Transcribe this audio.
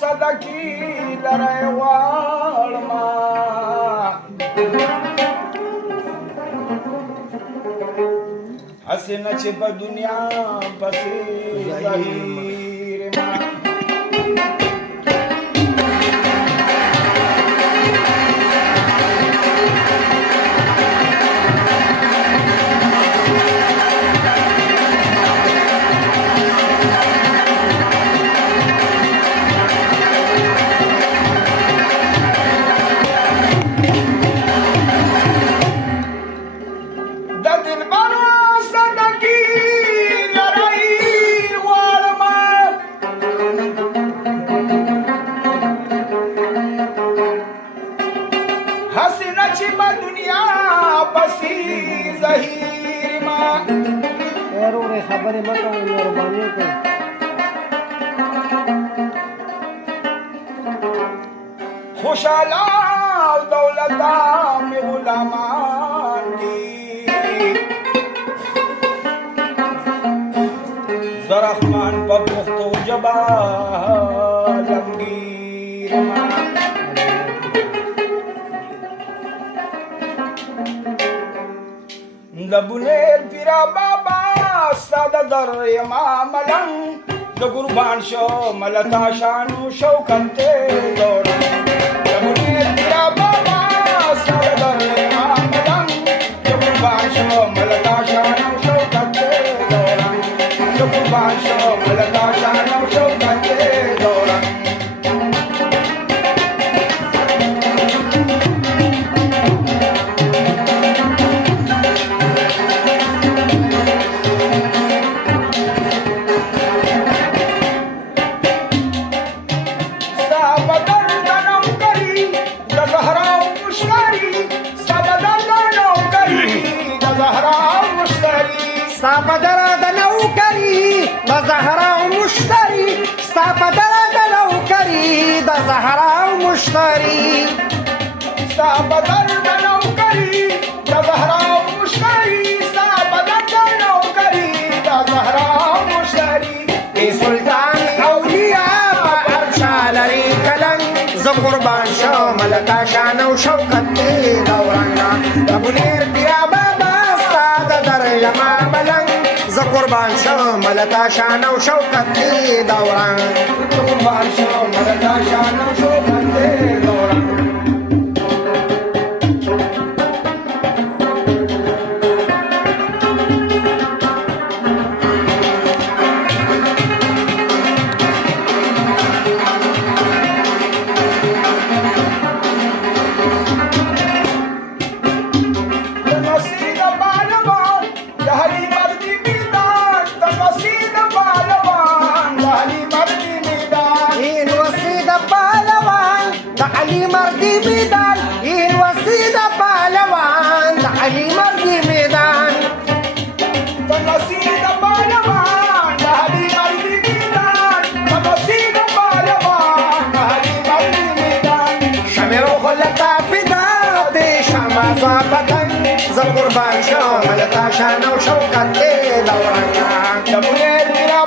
صدقی لره والما حسن چې په دنیا پسې ظاهر ما خبرې مه کوئ مهرباني وکړئ خوشحاله او دولته مې غلامان دي زه رحمان په پښتو ژبه لنګیر د بونیر پیرا بابا ساده در یما ملنګ د قربان شو ملتا شانو شوکت دوړم د بونیر پیرا بابا ساده در یما ملنګ د قربان شو ملتا شانو شوکت دوړم د قربان شو ملتا شانو شوکت دوړم ستا بدره د نوکري د زهرا او مشتري ستا بدره د نوکري د زهرا او مشتري ستا بدر د نوکري د زهرا او مشتري ستا بدر د نوکري د زهرا او مشتري ای سلطان اولیاء په ارشا لري کلنګ زه قربان شم لکه شان او شوکت دې دورانګه د بونیر بیا بابا ستا د در یما ملنګ زه قربان شم لکه شان او شوکت دې دورانګه قربان شم لکه شان او شوکت دې دورانګه زه قربان شم لکه شان او شوکت دې دورانګه د بونیر پیرا